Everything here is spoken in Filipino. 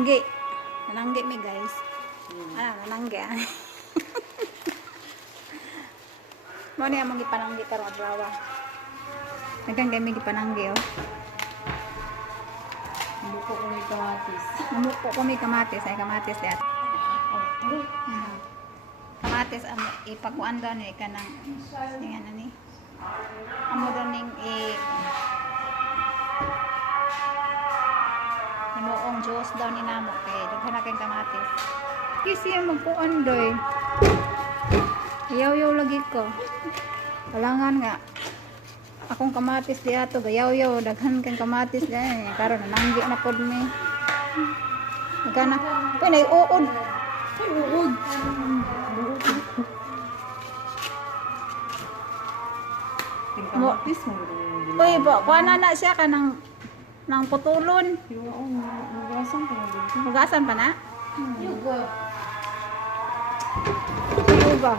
nananggi. Nananggi mi guys. Nananggi. Mo ni among gipananggi karon adlaw. Nagkan kami gipananggi oh. Buko ko may kamatis. Namuko ko may kamatis, ay kamatis dat. Kamatis ang ipakuan daw ni kanang ning ano ni. Amo daw ning hinuong juice daw ni namo kay daghan na kay kamatis. Kasi magkuan doy. Yaw-yaw lagi ko. Kalangan nga akong kamatis di ato gayaw-yaw daghan kang kamatis dai karon nananggi na pod mi. Nagana pay nay uod. Ay, uod. Kamatis mo. Uy, kuana na siya ka ng putulon. Magasan pa na. Hugasan pa na? Yuga. Yuga.